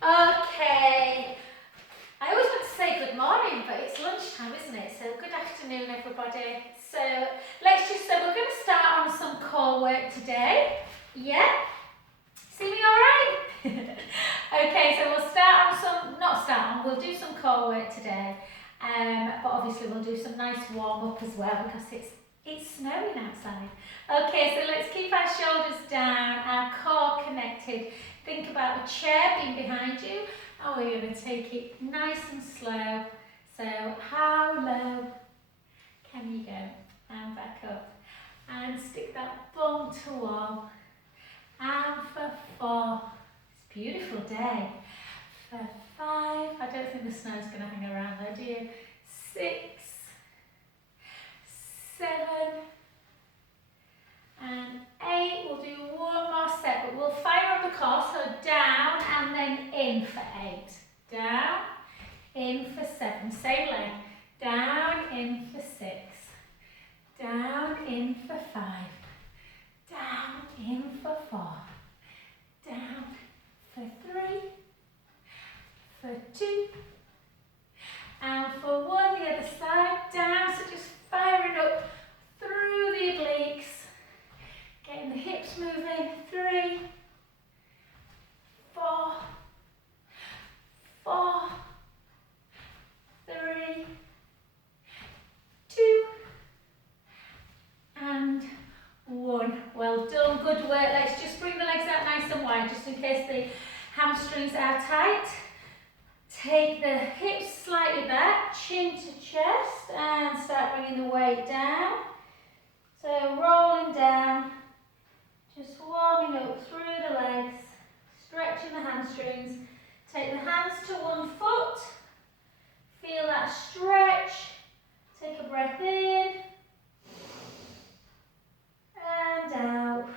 Okay, I always want to say good morning, but it's lunchtime, isn't it? So good afternoon, everybody. So let's just say we're going to start on some core work today. Yeah? See me all right? Okay, so we'll start on we'll do some core work today. But obviously we'll do some nice warm up as well because it's snowing outside. Okay, so let's keep our shoulders down, our core connected. Think about the chair being behind you, and we're going to take it nice and slow. So how low can you go? And back up. And stick that bum to wall. And for 4, it's a beautiful day. For 5, I don't think the snow's going to hang around there, do you? 6, 7, and 8. We'll do one more set, but we'll fire up the core, so down and then in for 8. Down, in for 7. Same leg. Down, in for 6. Down, in for 5. Down, in for 4. Down for 3. For 2. And for 1, the other side. Down, so just firing up through the obliques. Getting the hips moving. 3, 4, 4, 3, 2, and 1. Well done, good work. Let's just bring the legs out nice and wide, just in case the hamstrings are tight. Take the hips slightly back, chin to chest, and start bringing the weight down. So rolling down, just warming up through the legs, stretching the hamstrings. Take the hands to one foot, feel that stretch. Take a breath in, and out.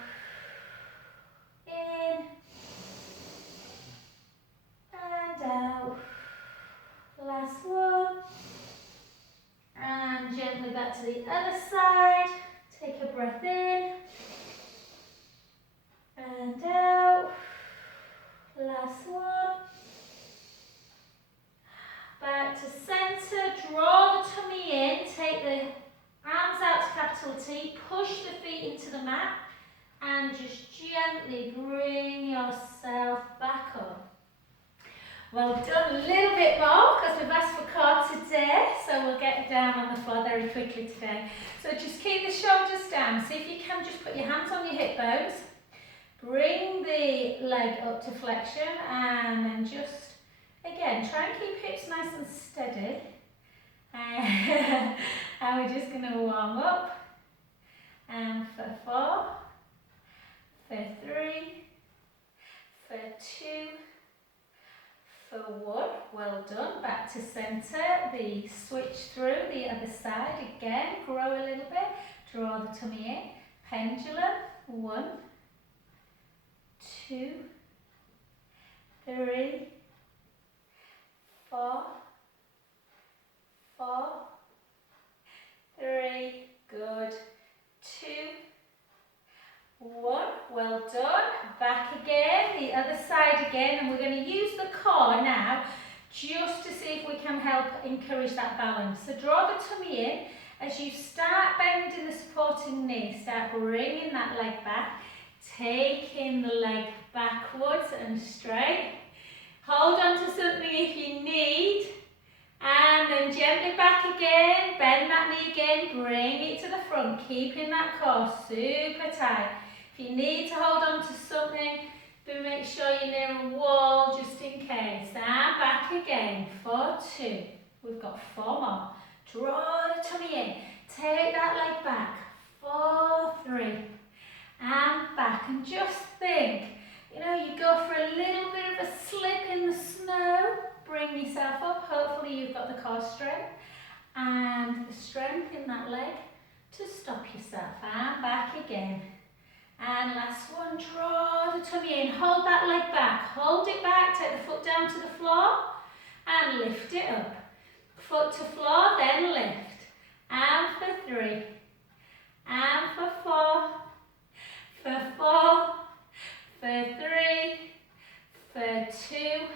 In, and out. Last one. And gently back to the other side. Take a breath in, and out. Last one. Back to centre, draw the tummy in, take the arms out to capital T, push the feet into the mat, and just gently bring yourself back up. Well done, a little bit more because we've asked for core today, so we'll get down on the floor very quickly today. So just keep the shoulders down, see if you can just put your hands on your hip bones, bring the leg up to flexion, and then just again, try and keep hips nice and steady. And we're just going to warm up. And for 4, for 3, for 2, for 1. Well done. Back to centre. The switch through the other side. Again, grow a little bit. Draw the tummy in. Pendulum. 1, 2, 3, 4, 4, 3, good, 2, 1, well done. Back again, the other side again, and we're going to use the core now just to see if we can help encourage that balance. So draw the tummy in. As you start bending the supporting knee, start bringing that leg back, taking the leg backwards and straight. Hold on to something if you need, and then gently back again, bend that knee again, bring it to the front, keeping that core super tight. If you need to hold on to something, do make sure you're near a wall just in case. And back again for 2. We've got 4 more. Draw the tummy in, take that leg back, 4, 3, and back, and just think, you know, you go for a little bit of a slip in the snow, bring yourself up, hopefully you've got the core strength and the strength in that leg to stop yourself, and back again. And last one, draw the tummy in, hold that leg back, hold it back, take the foot down to the floor and lift it up. Foot to floor, then lift, and for 3, and for 4, for 4, for 3, for 2,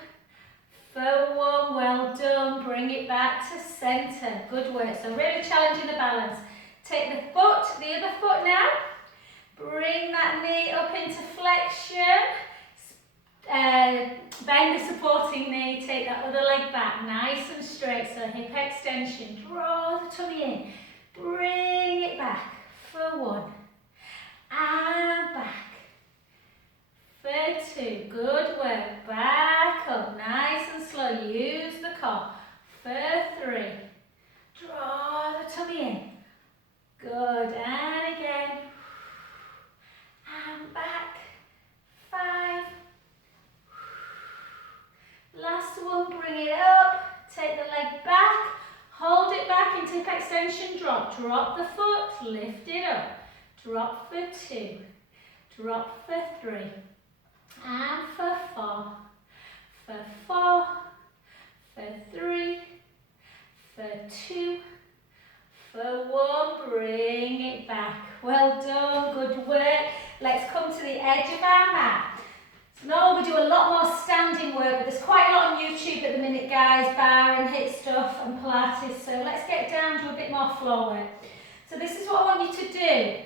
for 1, well done. Bring it back to centre. Good work. So really challenging the balance. Take the other foot now. Bring that knee up into flexion. Bend the supporting knee. Take that other leg back, nice and straight. So hip extension. Draw the tummy in. Bring it back for 1. And back. For 2. Good work. Back up, nice and slow. Use the core. For 3. Draw the tummy in. Good. And again. And back. 5. Last one. Bring it up. Take the leg back. Hold it back into hip extension. Drop. Drop the foot. Lift it up. Drop for 2. Drop for 3. And for 4. For 4. For 3. For 2. For 1, bring it back. Well done, good work. Let's come to the edge of our mat. So now we do a lot more standing work, but there's quite a lot on YouTube at the minute, guys, bar and hit stuff and Pilates. So let's get down to a bit more floor work. So this is what I want you to do.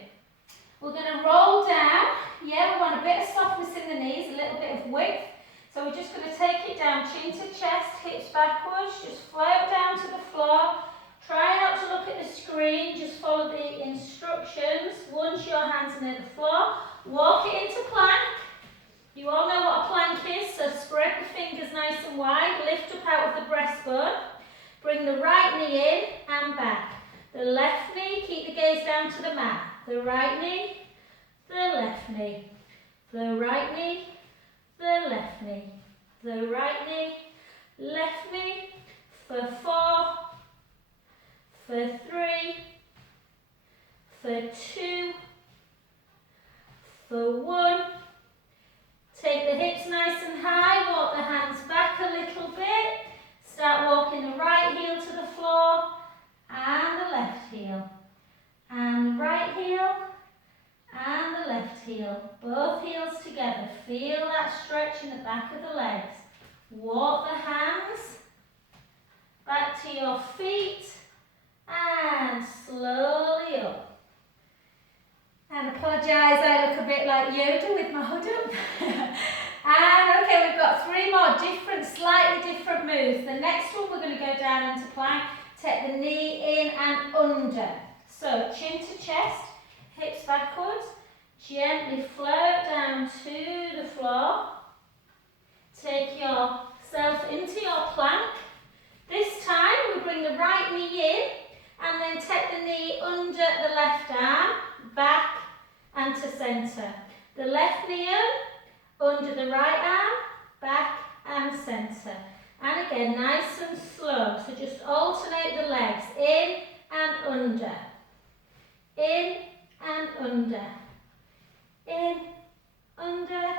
We're going to roll down. Yeah, we want a bit of softness in the knees, a little bit of width. So we're just going to take it down, chin to chest, hips backwards, just float down to the floor. Try not to look at the screen, just follow the instructions. Once your hands are near the floor, walk it into plank. You all know what a plank is, so spread the fingers nice and wide, lift up out of the breastbone. Bring the right knee in and back. The left knee, keep the gaze down to the mat. The right knee, the left knee. The right knee, the left knee. The right knee, left knee. For 4. For 3, for 2, for 1. Take the hips nice and high, walk the hands back a little bit. Start walking the right heel to the floor and the left heel. And the right heel and the left heel. Both heels together. Feel that stretch in the back of the legs. Walk the hands back to your feet. And slowly up. And apologise, I look a bit like Yoda with my hood up. And okay, we've got 3 more slightly different moves. The next one we're going to go down into plank. Take the knee in and under. So chin to chest, hips backwards. Gently float down to the floor. Take yourself into your plank. This time we bring the right knee in. And then take the knee under the left arm, back and to centre. The left knee under the right arm, back and centre. And again, nice and slow. So just alternate the legs, in and under. In and under. In, under.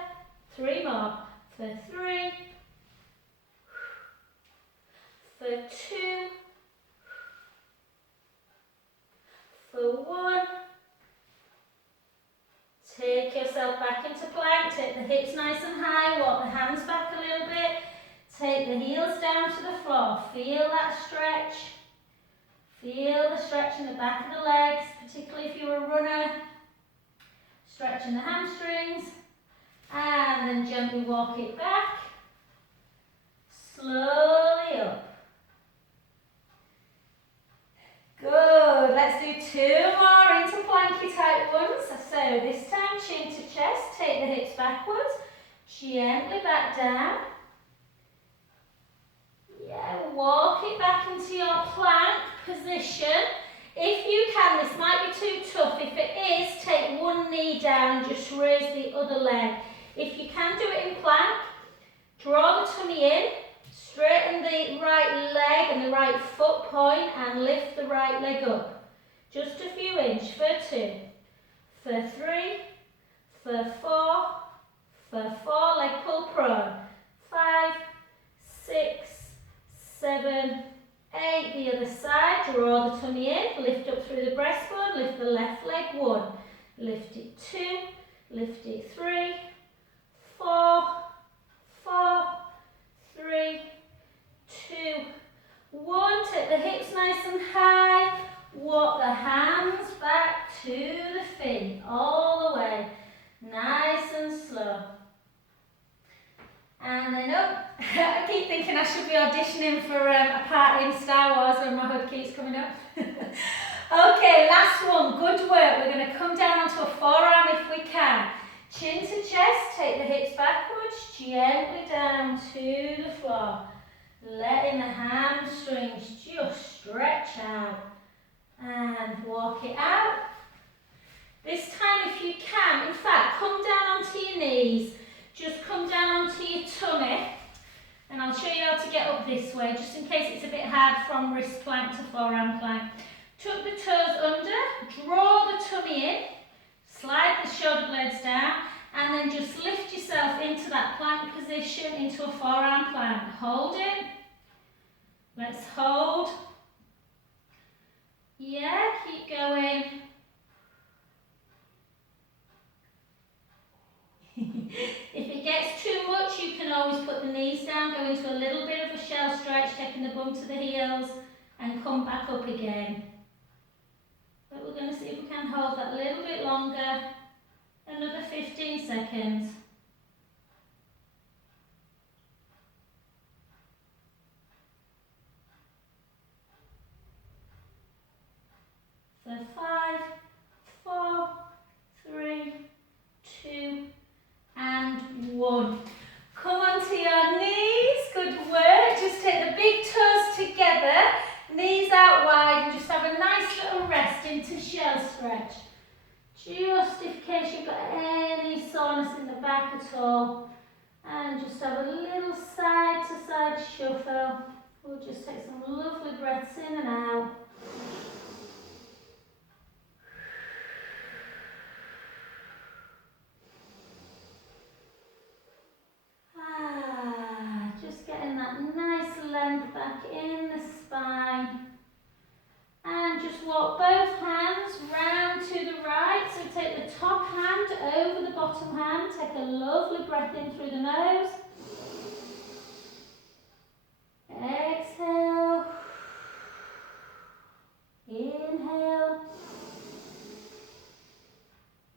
3 more. For 3. For 2. For 1, take yourself back into plank, take the hips nice and high, walk the hands back a little bit, take the heels down to the floor, feel that stretch, feel the stretch in the back of the legs, particularly if you're a runner, stretching the hamstrings, and then gently walk it back, slowly up. Good, let's do 2 more into planky type ones. So this time chin to chest, take the hips backwards, gently back down. Yeah, walk it back into your plank position. If you can, this might be too tough. If it is, take one knee down and just raise the other leg. If you can do it in plank, draw the tummy in. Straighten the right leg and the right foot point and lift the right leg up. Just a few inches. For 2, for 3, for 4, for 4, leg pull prone. 5, 6, 7, 8. The other side, draw the tummy in, lift up through the breastbone, lift the left leg. 1, lift it 2, lift it 3, 4, 4, 3, And then up. I keep thinking I should be auditioning for a part in Star Wars when my hood keeps coming up. Okay, last one. Good work. We're going to come down onto a forearm if we can. Chin to chest, take the hips backwards, gently down to the floor. Letting the hamstrings just stretch out. And walk it out. This time if you can, in fact, come down onto your knees. Just come down onto your tummy. And I'll show you how to get up this way, just in case it's a bit hard from wrist plank to forearm plank. Tuck the toes under, draw the tummy in, slide the shoulder blades down, and then just lift yourself into that plank position, into a forearm plank. Hold it. Let's hold. Yeah, keep going. If it gets too much, you can always put the knees down, go into a little bit of a shell stretch, taking the bum to the heels, and come back up again. But we're going to see if we can hold that a little bit longer, another 15 seconds. So 5, 4, 3, 2, and 1. Come onto your knees, good work. Just take the big toes together, knees out wide, and just have a nice little rest into shell stretch. Just in case you've got any soreness in the back at all. And just have a little side to side shuffle. We'll just take some lovely breaths in and out. Just getting that nice length back in the spine. And just walk both hands round to the right. So take the top hand over the bottom hand. Take a lovely breath in through the nose. Exhale. Inhale.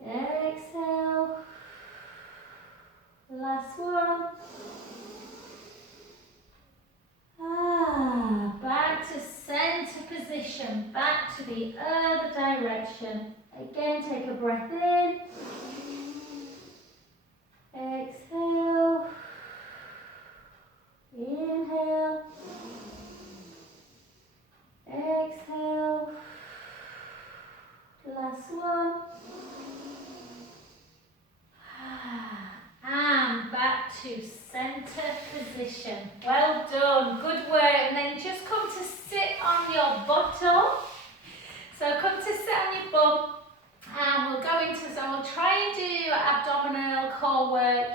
Exhale. Last one. Back to center position, back to the other direction. Again, take a breath in. Exhale. Inhale. Exhale. Last one. And back to center position. Well done, good work. And then just come to sit on your bottom. So come to sit on your bum, and we'll go into, so we'll try and do abdominal core work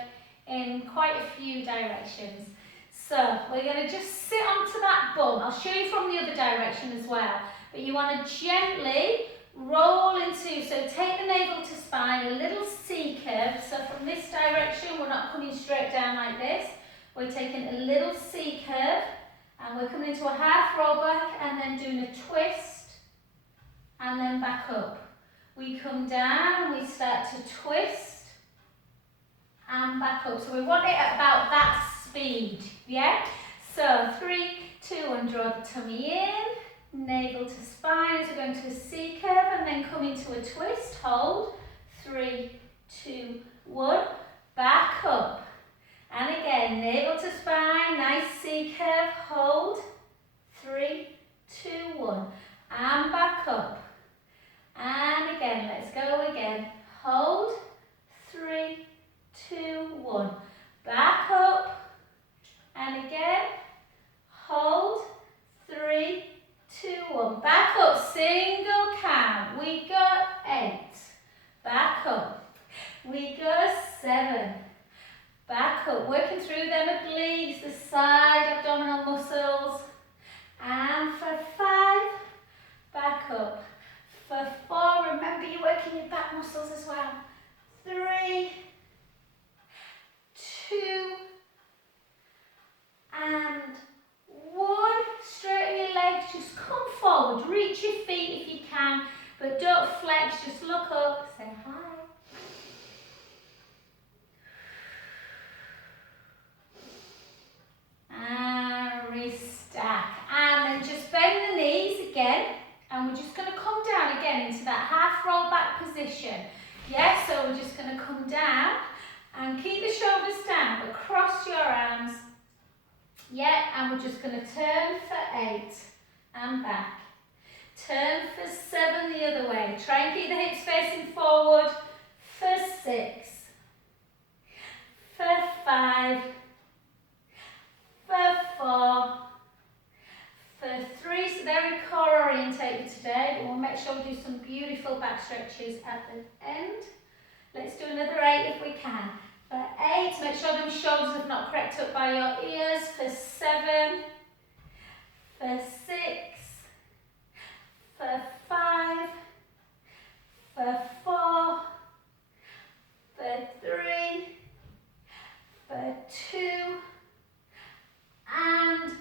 in quite a few directions. So we're going to just sit onto that bum. I'll show you from the other direction as well. But you want to gently roll into, so take the navel to spine, a little C curve. So from this direction, we're not coming straight down like this. We're taking a little C curve, and we're coming into a half roll back, and then doing a twist, and then back up. We come down, and we start to twist, and back up. So we want it at about that speed, yeah? So 3, 2, and draw the tummy in. Navel to spine as we're going to a C curve, and then come into a twist, hold, 3, 2, 1, back up. And again, navel to spine, nice C curve, hold, 3, 2, 1, and back up. And again, let's go again, hold, 3, 2, 1, back up, and again, hold, 3, 2, 1, back up, single count, we go 8, back up, we go 7, back up, working through them obliques, the side abdominal muscles, and for 5, back up, for 4, remember you're working your back muscles as well, 3, 2, and 1, straighten your legs, just come forward, reach your feet if you can, but don't flex, just look up, say hi. restack. And then just bend the knees again. And we're just going to come down again into that half roll back position. Yeah, so we're just going to come down and keep the shoulders down, but cross your arms. Yeah, and we're just going to turn for 8 and back. Turn for 7 the other way. Try and keep the hips facing forward for 6, for 5, for 4, for 3. So very core orientated today, but we'll make sure we do some beautiful back stretches at the end. Let's do another 8 if we can. For 8, make sure them shoulders have not crept up by your ears. For 7, for 6, for 5, for 4, for 3, for 2, and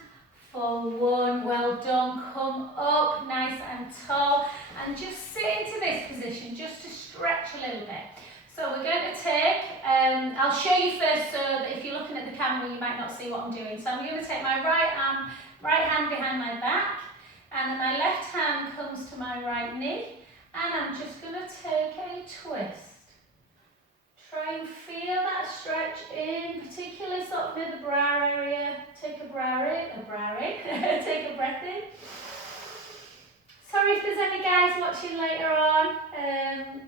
for 1. Well done. Come up nice and tall and just sit into this position just to stretch a little bit. So we're going to take, I'll show you first so that if you're looking at the camera you might not see what I'm doing. So I'm going to take my right hand behind my back, and then my left hand comes to my right knee, and I'm just going to take a twist. Try and feel that stretch in, particularly sort of near the brow area. Take a take a breath in. Sorry if there's any guys watching later on.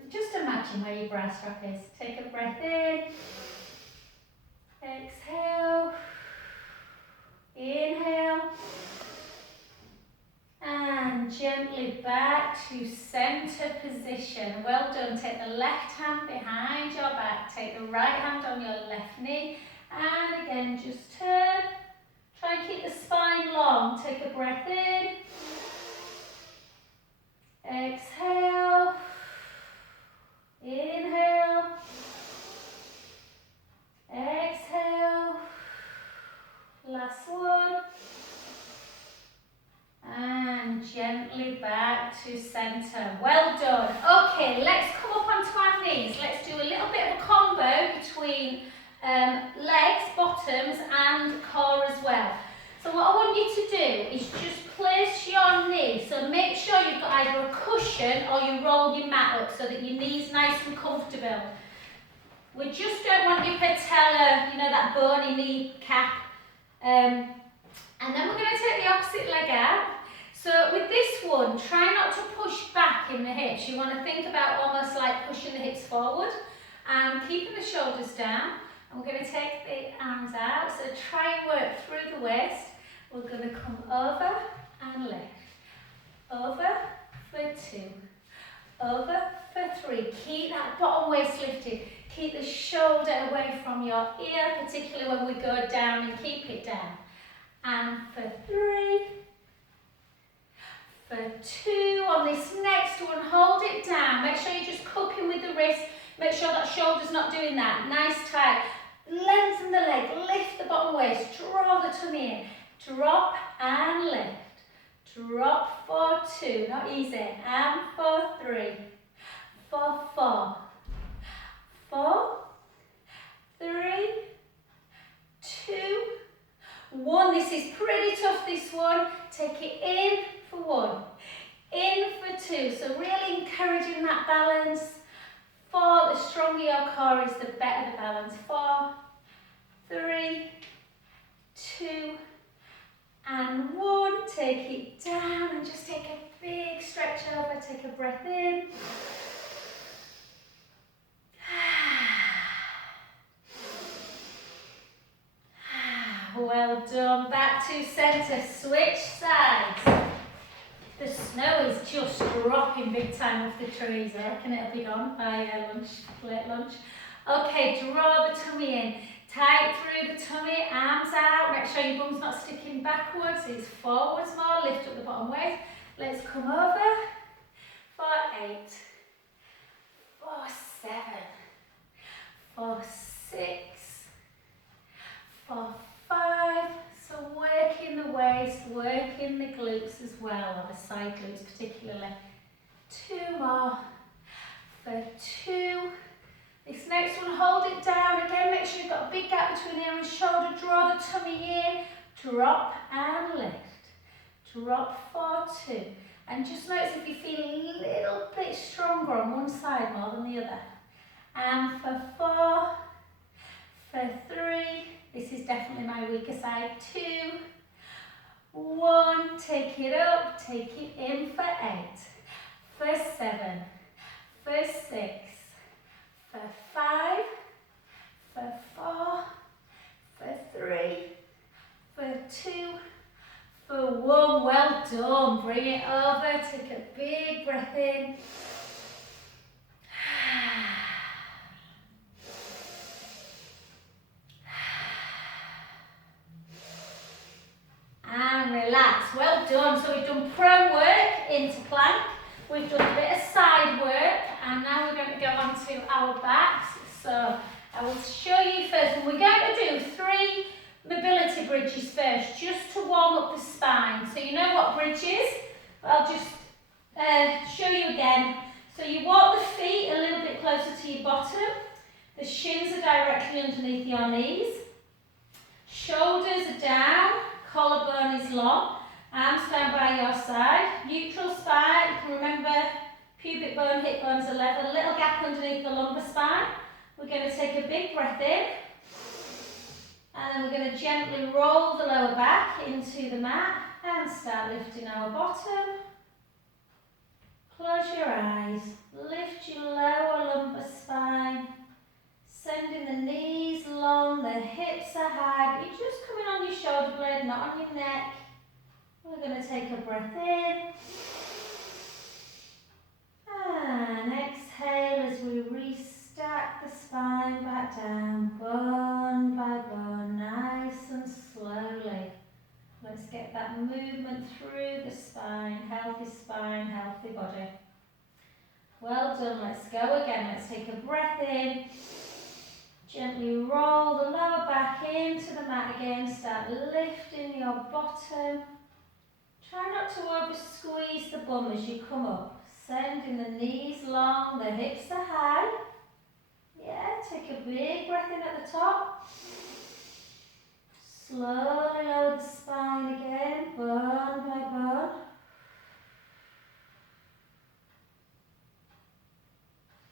Just imagine where your brow strap is. Take a breath in. Exhale. Inhale. And gently back to center position. Well done. Take the left hand behind your back. Take the right hand on your left knee. And again, just turn. Try and keep the spine long. Take a breath in. Exhale. Inhale. Exhale. Last one. And gently back to center. Well done. Okay, let's come up onto our knees. Let's do a little bit of a combo between legs, bottoms and core as well. So what I want you to do is just place your knee. So make sure you've got either a cushion or you roll your mat up so that your knee's nice and comfortable. We just don't want your patella, you know, that bony knee cap. And then we're going to take the opposite leg out. So with this one, try not to push back in the hips. You want to think about almost like pushing the hips forward and keeping the shoulders down. And we're going to take the arms out. So try and work through the waist. We're going to come over and lift. Over for 2. Over for 3. Keep that bottom waist lifted. Keep the shoulder away from your ear, particularly when we go down, and keep it down. And for 3. For 2. On this next one, hold it down. Make sure you're just cupping with the wrist. Make sure that shoulder's not doing that. Nice tight. Lengthen the leg. Lift the bottom waist. Draw the tummy in. Drop and lift. Drop for 2. Not easy. And for 3. For 4. 4. 3. 2. 1. This is pretty tough, this one. Take it in for 1. In for 2. So really encouraging that balance. 4. The stronger your core is, the better the balance. 4. 3. 2. And 1. Take it down and just take a big stretch over. Take a breath in. Well done. Back to centre. Switch sides. The snow is just dropping big time off the trees. I reckon it'll be gone by late lunch. Okay, draw the tummy in. Tight through the tummy, arms out. Make sure your bum's not sticking backwards. It's forwards more. Lift up the bottom waist. Let's come over. For 8. For 7. For 6. For 5. So working the waist, working the glutes as well, or the side glutes particularly. 2 more. For 2. This next one, hold it down. Again, make sure you've got a big gap between the ear and shoulder. Draw the tummy in. Drop and lift. Drop for 2. And just notice if you feel a little bit stronger on one side more than the other. And for 4, for 3, this is definitely my weaker side, 2, 1, take it up, take it in for 8, for 7, for 6, for 5, for 4, for 3, for 2, for 1, well done, bring it over, take a big breath in. And relax, well done. So we've done prone work into plank, we've done a bit of side work, and now we're going to go on to our backs. So I will show you first, and we're going to do 3 mobility bridges first, just to warm up the spine. So you know what bridge is? I'll just show you again. So you walk the feet a little bit closer to your bottom, the shins are directly underneath your knees, shoulders are down, collarbone is long, arms down by your side, neutral spine. You can remember pubic bone, hip bones are level, a little gap underneath the lumbar spine. We're going to take a big breath in, and then we're going to gently roll the lower back into the mat and start lifting our bottom. Close your eyes, lift your lower lumbar spine, sending the knees long, the hips are high, but you're just coming on your shoulder blade, not on your neck. We're going to take a breath in, and exhale as we restack the spine back down, bone by bone, nice and slowly. Let's get that movement through the spine, healthy body. Well done, let's go again. Let's take a breath in. Gently roll the lower back into the mat again. Start lifting your bottom. Try not to over squeeze the bum as you come up. Sending the knees long, the hips are high. Yeah, take a big breath in at the top. Slowly lower the spine again, bone by bone.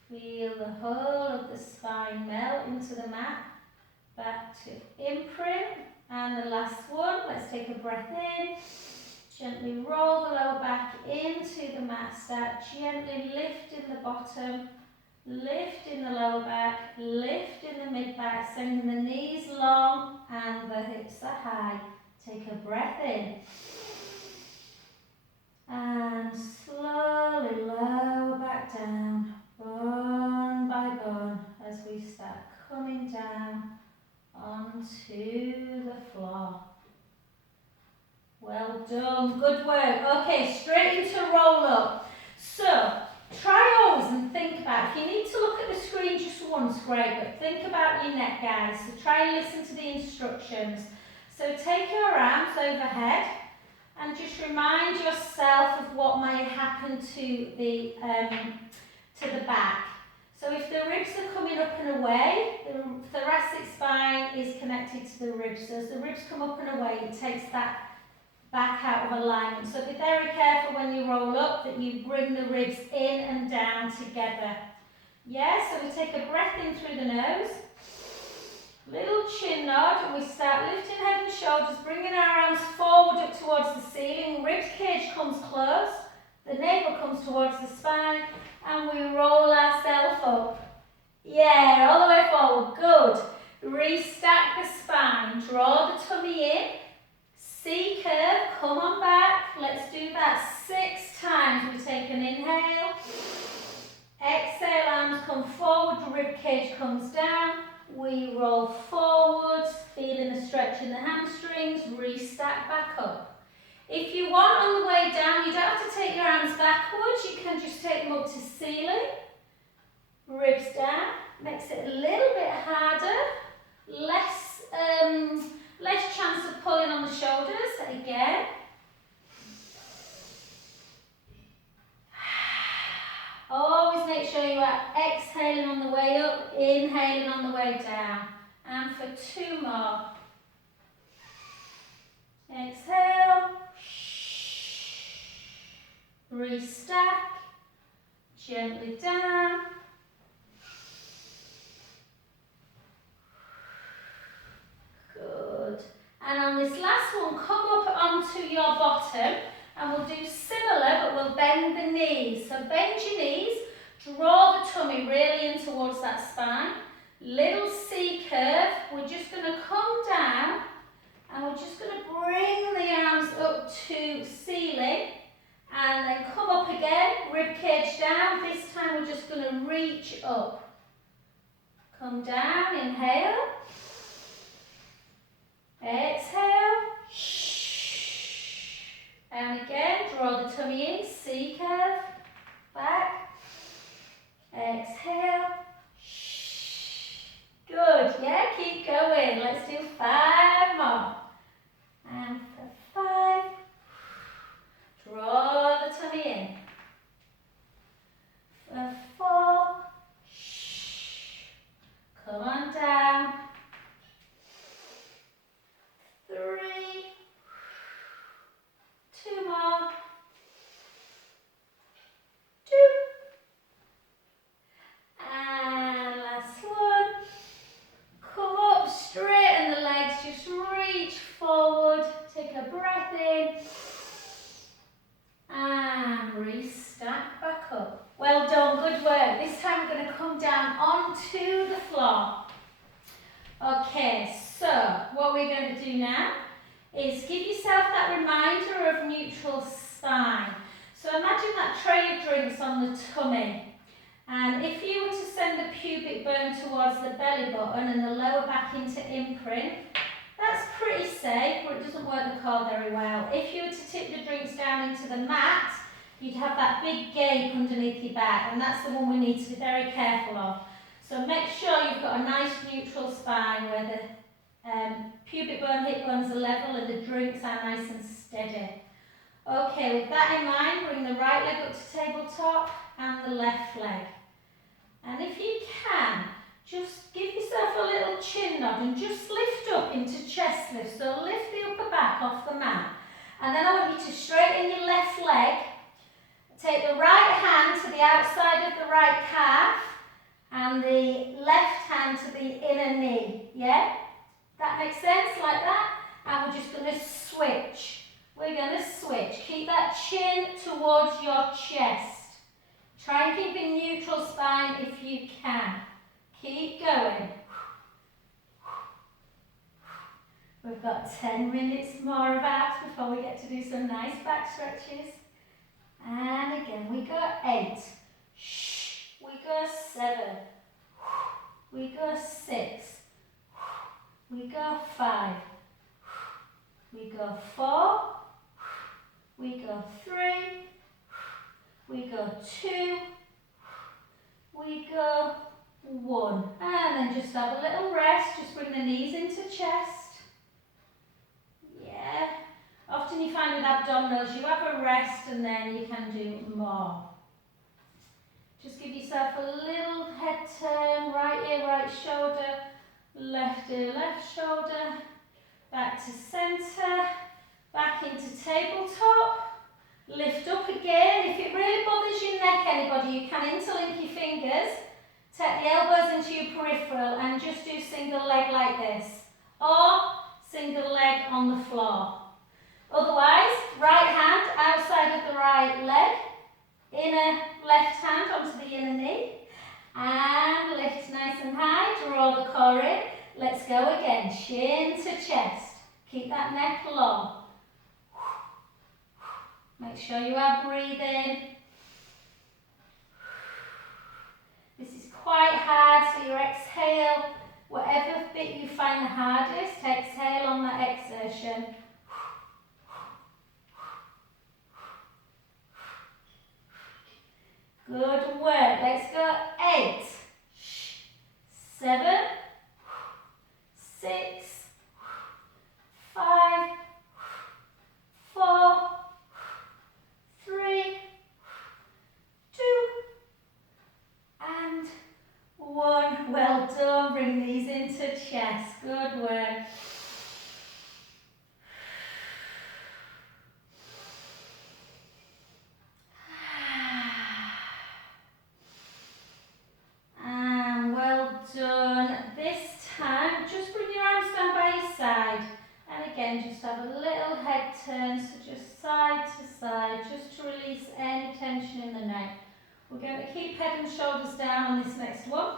Feel the whole of the spine melt into the mat. Back to imprint. And the last one, let's take a breath in. Gently roll the lower back into the mat. Start gently lifting the bottom, lifting the lower back, lifting the mid back, sending the knees long and the hips are high. Take a breath in. And slowly lower back down, bone by bone, as we start coming down onto the floor. Well done, good work. Okay, straight into roll up. So, try always and think about, if you need to look at the screen just once, great, but think about your neck, guys. So try and listen to the instructions. So take your arms overhead and just remind yourself of what may happen to the back. So if the ribs are coming up and away, the thoracic spine is connected to the ribs. So as the ribs come up and away, it takes that back out of alignment. So be very careful when you roll up that you bring the ribs in and down together. Yeah, so we take a breath in through the nose, little chin nod, and we start lifting head and shoulders, bringing our arms forward up towards the ceiling, rib cage comes close, the navel comes towards the spine, and we roll ourselves up. Yeah, all the way forward, good. Restack the spine, draw the tummy in, C curve, come on back. Let's do that 6 times. We take an inhale. Exhale, arms come forward, the rib cage comes down. We roll forwards, feeling the stretch in the hamstrings, restack back up. If you want on the way down, you don't have to take your arms backwards. You can just take them up to ceiling. Ribs down. Makes it a little bit harder. Less chance of pulling on the shoulders again. Always make sure you are exhaling on the way up, inhaling on the way down. And for 2 more. And on this last one, come up onto your bottom, and we'll do similar, but we'll bend the knees. So bend your knees, draw the tummy really in towards that spine. Little C curve. We're just going to come down, and we're just going to bring the arms up to ceiling, and then come up again, rib cage down. This time we're just going to reach up. Come down, inhale. Exhale. And again, draw the tummy in, C curve. Back. Exhale. Good, yeah, keep going. Let's do 5 more. And for 5, draw the tummy in. For 4, come on down. 3, 2 more. 2. And last one. Come up, straighten the legs, just reach forward, take a breath in, and restack back up. Well done, good work. This time we're going to come down onto the floor. Okay, so what we're going to do now is give yourself that reminder of neutral spine. So imagine that tray of drinks on the tummy. And if you were to send the pubic bone towards the belly button and the lower back into imprint, that's pretty safe, but it doesn't work the core very well. If you were to tip the drinks down into the mat, you'd have that big gape underneath your back, and that's the one we need to be very careful of. So make sure you've got a nice neutral spine where the pubic bone, hip bones are level and the drinks are nice and steady. Okay, with that in mind, bring the right leg up to tabletop and the left leg. And if you can, just give yourself a little chin nod and just lift up into chest lift. So lift the upper back off the mat. And then I want you to straighten your left leg. Take the right hand to the outside of the right calf and the left hand to the inner knee. Yeah? That makes sense? Like that? And we're just going to switch. We're going to switch. Keep that chin towards your chest. Try and keep a neutral spine if you can. Keep going. We've got 10 minutes more of ours before we get to do some nice back stretches. And again, we go 8. We go 7. We go 6. We go 5. We go 4. We go 3. We go 2. We go 1. And then just have a little rest. Just bring the knees into chest. Yeah. Often you find with abdominals, you have a rest and then you can do more. Just give yourself a little head turn. Right ear, right shoulder. Left ear, left shoulder. Back to centre. Back into tabletop. Lift up again. If it really bothers your neck, anybody, you can interlink your fingers. Take the elbows into your peripheral and just do single leg like this. Or single leg on the floor. Otherwise, right hand outside of the right leg. Inner left hand onto the inner knee. And lift nice and high. Draw the core in. Let's go again. Chin to chest. Keep that neck long. Make sure you are breathing. This is quite hard, so your exhale, whatever bit you find the hardest, exhale on that exertion. Good work. Let's go 8, 7, 6, 5, 4, 3, 2, and 1. Well done. Bring these into chest. Good work. And well done. This time, just bring your arms down by your side. And again, again, just have a little head turn, so just side to side, just to release any tension in the neck. We're going to keep head and shoulders down on this next one.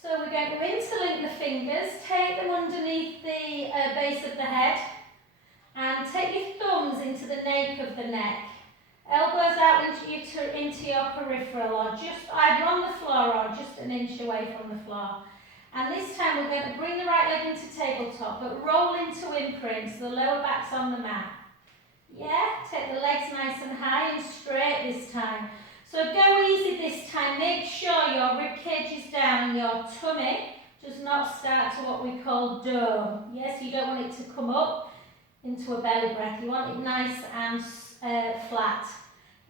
So we're going to interlink the fingers, take them underneath the base of the head, and take your thumbs into the nape of the neck. Elbows out into your peripheral, or just either on the floor or just an inch away from the floor. And this time we're going to bring the right leg into tabletop, but roll into imprint, so the lower back's on the mat. Yeah, take the legs nice and high and straight this time. So go easy this time. Make sure your rib cage is down and your tummy does not start to what we call dome. Yes, you don't want it to come up into a belly breath. You want it nice and flat.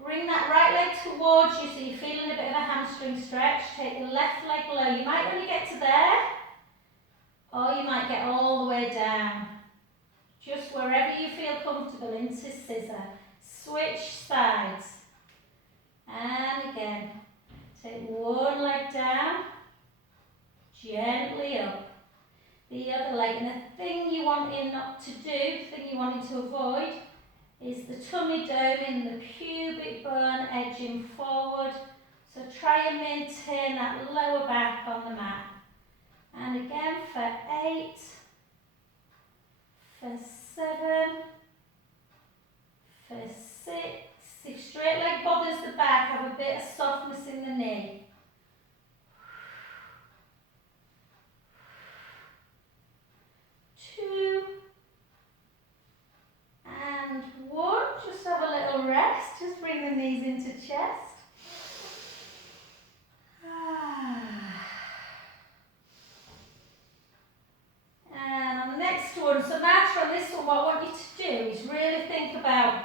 Bring that right leg towards you so you're feeling a bit of a hamstring stretch. Take the left leg low. You might only get to there, or you might get all the way down. Just wherever you feel comfortable into scissor. Switch sides. And again, take one leg down, gently up. The other leg. And the thing you want it not to do, the thing you want it to avoid, is the tummy dome in the pubic bone edging forward. So try and maintain that lower back on the mat. And again for 8, for 7, for 6. If straight leg bothers the back, have a bit of softness in the knee. 2. And 1, just have a little rest, just bring the knees into chest. And on the next one, so now on this one, what I want you to do is really think about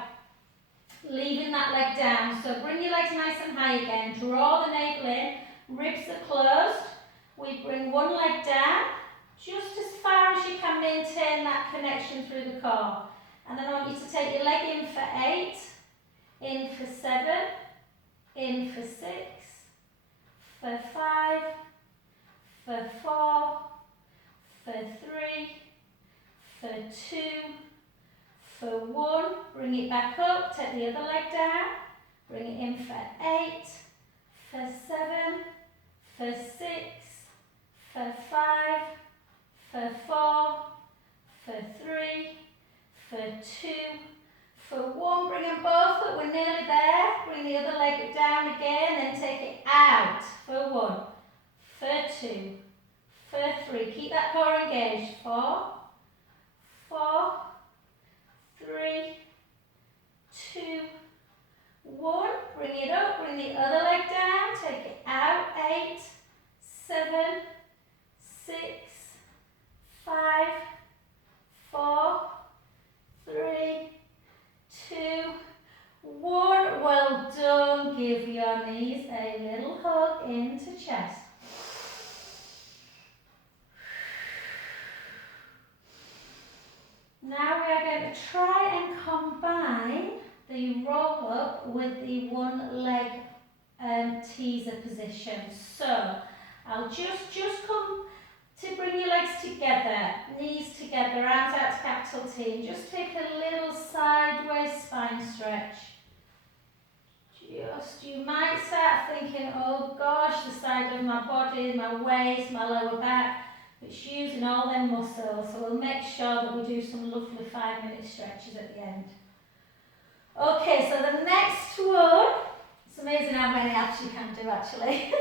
leaving that leg down. So bring your legs nice and high again, draw the navel in, ribs are closed. We bring one leg down, just as far as you can maintain that connection through the core. And then I want you to take your leg in for 8, in for 7, in for 6, for 5, for 4, for 3, for 2, for 1. Bring it back up, take the other leg down, bring it in for 8, for 7, for 6, for 5, for 4, for 3, for 2, for 1, bring them both up, we're nearly there, bring the other leg down again, then take it out, for 1, for 2, for 3, keep that core engaged, 4, 4, 3, 2, 1, bring it up, bring the other leg down, take it out, 8, 7, 6, 5, 4, 3, 2, 1. Well done. Give your knees a little hug into chest. Now we are going to try and combine the roll up with the one leg teaser position. So I'll just come to bring your legs together, knees together, arms out to capital T, and just take a little sideways spine stretch. You might start thinking, oh gosh, the side of my body, my waist, my lower back, it's using all them muscles, so we'll make sure that we do some lovely 5-minute stretches at the end. Okay, so the next one, it's amazing how many abs you can do actually.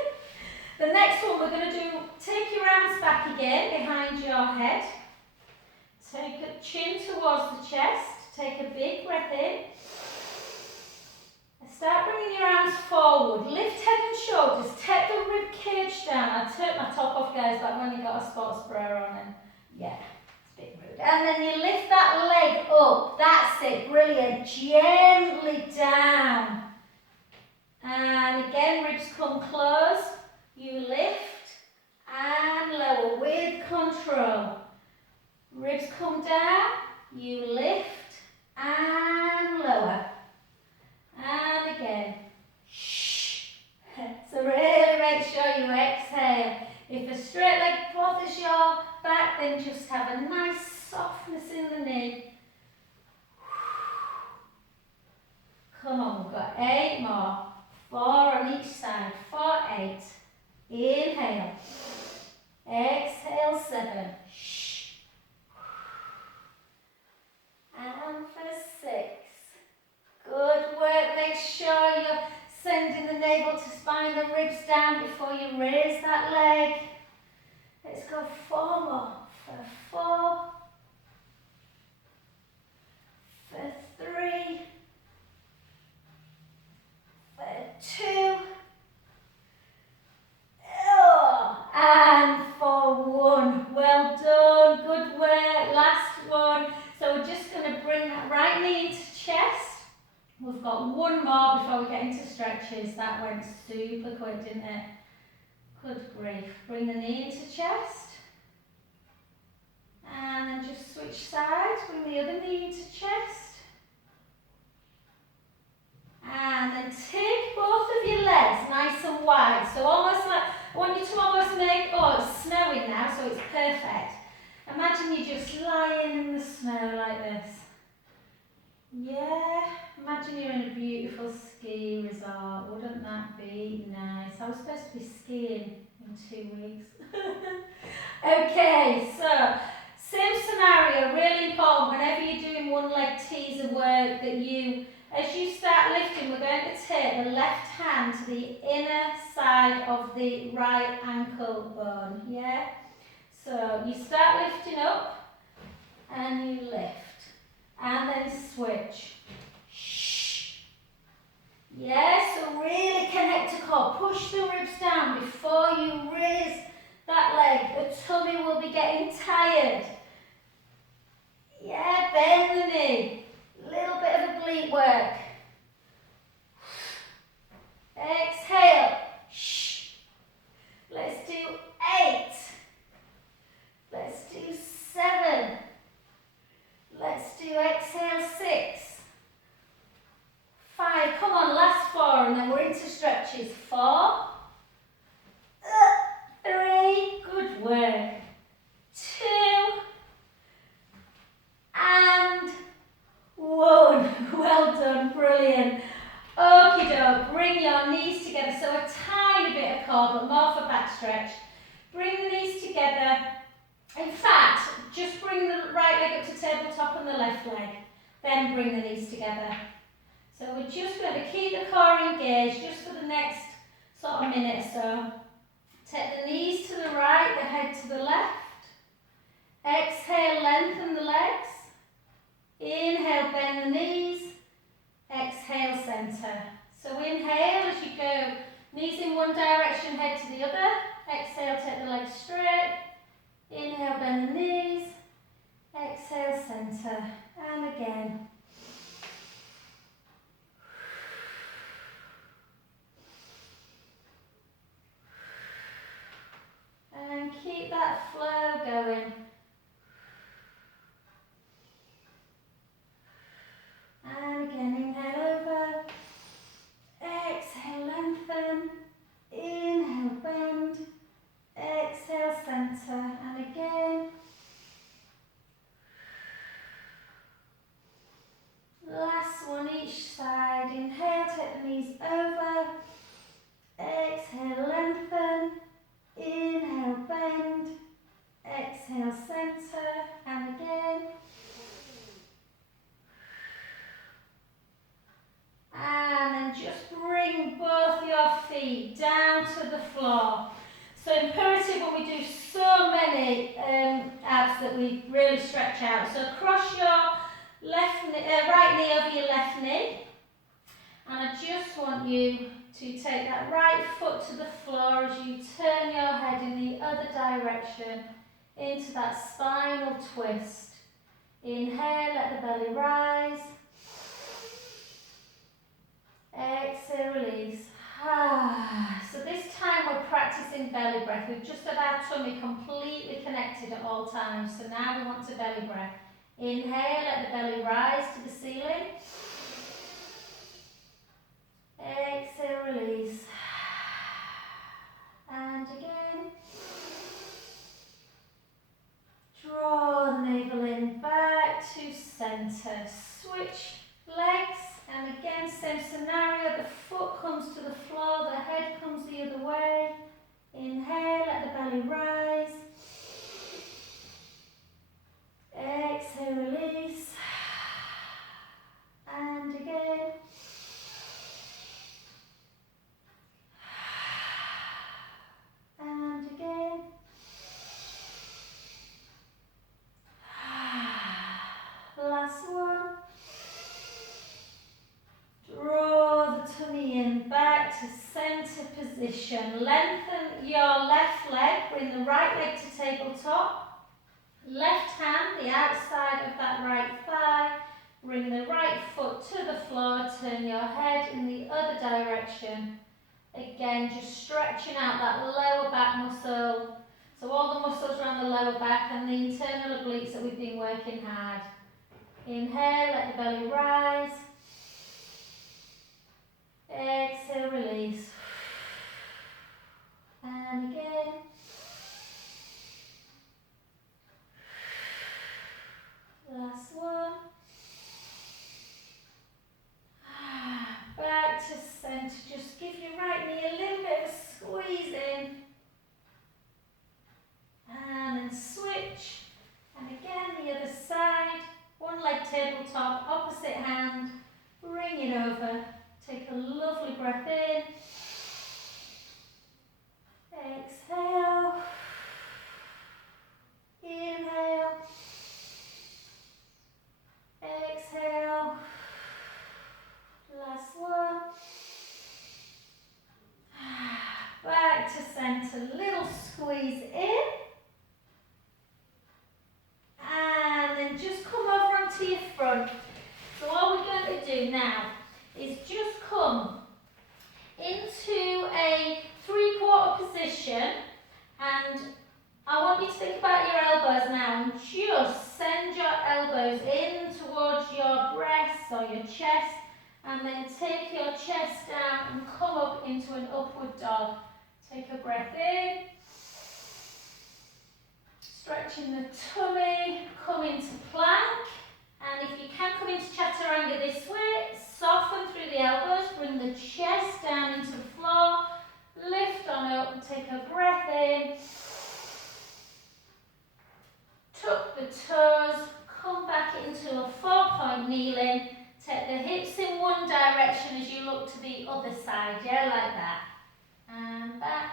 The next one we're going to do, take your arms back again behind your head. Take a chin towards the chest. Take a big breath in. Start bringing your arms forward. Lift head and shoulders. Take the rib cage down. I took my top off, guys, but I've only got a sports bra on, and yeah, it's a bit rude. And then you lift that leg up. That's it. Brilliant. Gently down. And again, ribs come close. You lift and lower with control. Ribs come down, you lift and lower. And again. Shh. So really make sure you exhale. If a straight leg bothers your back, then just have a nice softness one more before we get into stretches. That went super quick, didn't it? Good grief. Bring the knee into chest. And then just switch sides. Bring the other knee into chest. And then take both of your legs nice and wide. So almost like, I want you to almost make, oh, it's snowing now, so it's perfect. Imagine you're just lying in the snow like this. Yeah, imagine you're in a beautiful ski resort. Wouldn't that be nice? I was supposed to be skiing in 2 weeks. Okay, so same scenario, really important whenever you're doing one leg teaser work that you, as you start lifting, we're going to take the left hand to the inner side of the right ankle bone, yeah? So you start lifting up and you lift and then switch. Shh. Yeah, so really connect to core. Push the ribs down before you raise that leg. The tummy will be getting tired. Yeah, bend the knee. Little bit of oblique work. Exhale. Shh. Let's do 8. Let's do 7. Let's do exhale 6. 5. Come on, last 4, and then we're into stretches. 4. 3. Good work. 2. And 1. Well done, brilliant. Okie doke, bring your knees together. So a tiny bit of core, but more for back stretch. Bring the knees together. In fact, just bring the right leg up to tabletop and the left leg. Then bring the knees together. So we're just going to keep the core engaged just for the next sort of minute or so. Take the knees to the right, the head to the left. Exhale, lengthen the legs. Inhale, bend the knees. Exhale, centre. So inhale as you go, knees in one direction, head to the other. Exhale, take the legs straight. Inhale, bend the knees. Exhale, centre. And again. And keep that flow going. And again, inhale over. Exhale, lengthen. Inhale, bend. Exhale, centre. And again. Last one each side. Inhale, take the knees over. Exhale, lengthen. Inhale, bend. Exhale, centre. And again. And then just bring both your feet down to the floor. So imperative when we do so many abs that we really stretch out. So cross your left knee, right knee over your left knee. And I just want you to take that right foot to the floor as you turn your head in the other direction into that spinal twist. Inhale, let the belly rise. Exhale, release. So this time we're practicing belly breath. We've just had our tummy completely connected at all times. So now we want to belly breath. Inhale, let the belly rise to the ceiling. Exhale, release. And again. Draw the navel in back to centre. Switch legs. And again, same scenario, the foot comes to the floor, the head comes the other way. Inhale, let the belly rise. Exhale, release. And again. And again. Last one. Draw the tummy in back to centre position. Lengthen your left leg. Bring the right leg to tabletop. Left hand, the outside of that right thigh. Bring the right foot foot to the floor, turn your head in the other direction. Again, just stretching out that lower back muscle. So all the muscles around the lower back and the internal obliques that we've been working hard. Inhale, let the belly rise. Exhale, release. And again. Last one. Back to centre. Just give your right knee a little bit of a squeeze in. And then switch. And again, the other side. One leg tabletop, opposite hand. Bring it over. Take a lovely breath in. Exhale. Inhale. Exhale. Last one. Back to centre. Little squeeze in. And then just come over onto your front. So all we're going to do now is just come into a 3/4 position, and I want you to think about your elbows now and just send your elbows in towards your breasts or your chest, and then take your chest down and come up into an upward dog. Take a breath in, stretching the tummy, come into plank, and if you can come into chaturanga this way, soften through the elbows, bring the chest down into the floor, lift on up and take a breath in. Tuck the toes, come back into a 4-point kneeling. Take the hips in one direction as you look to the other side, yeah, like that. And back.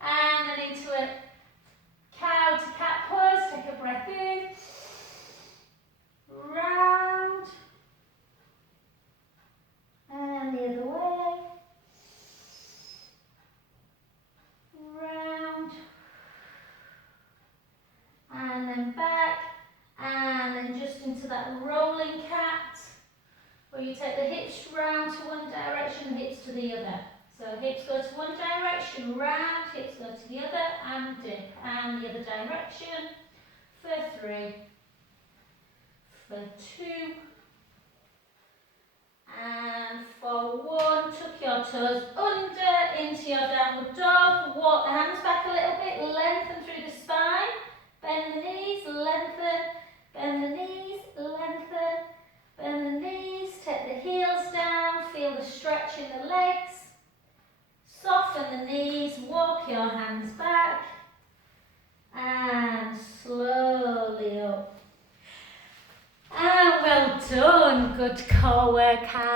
And then into a cow to cat pose, take a breath in. Round. And the other way. Round. And then back. And then just into that rolling cat, where you take the hips round to one direction, the hips to the other. So hips go to one direction, round, hips go to the other, and dip, and the other direction. For 3, for 2, and for 1. Tuck your toes under into your downward dog. Walk the hands back a little bit, lengthen through the spine. Bend the knees, lengthen, bend the knees, lengthen, bend the knees. Take the heels down, feel the stretch in the legs. Soften the knees, walk your hands back, and slowly up. And well done, good core workout.